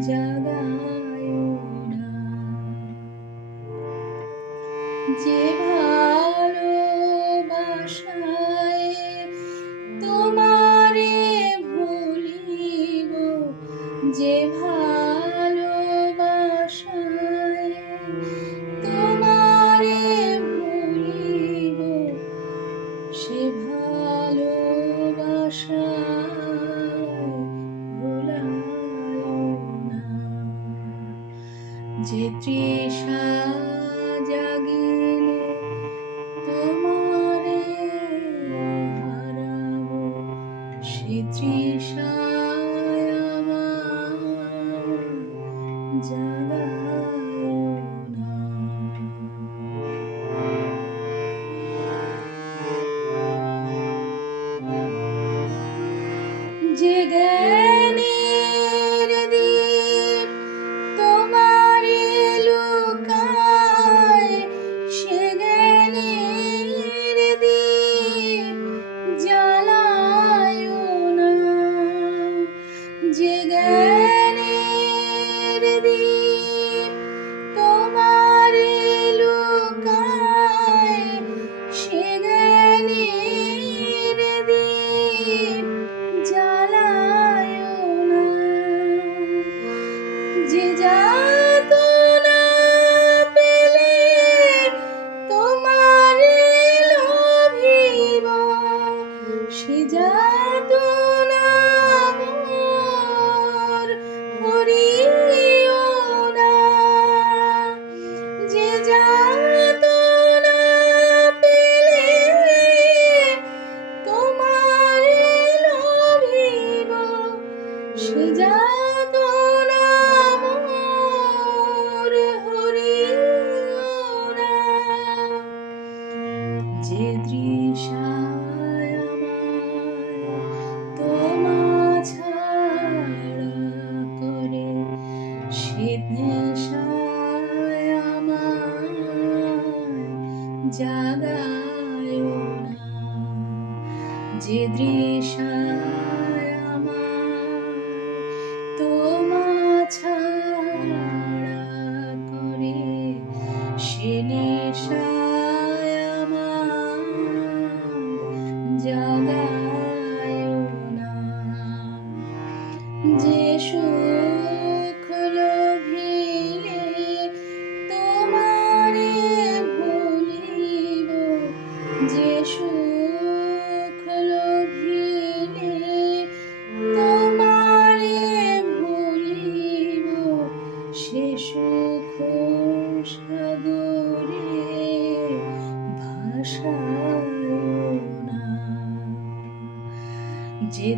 জাগায় না যে ভালোবাসায় যে তৃষা জাগিলে যে দৃশায় তোমা ছাড়া করে সে নেশায় আমায় জাগায় না। যে দৃশায়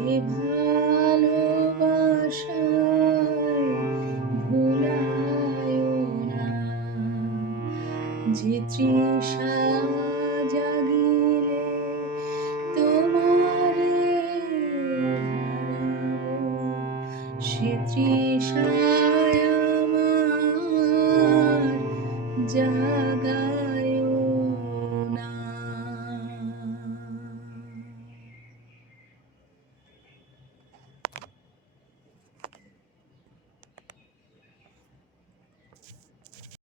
সে ভালোবাসায় ভুলায় না। যে তৃষা তোমারে সে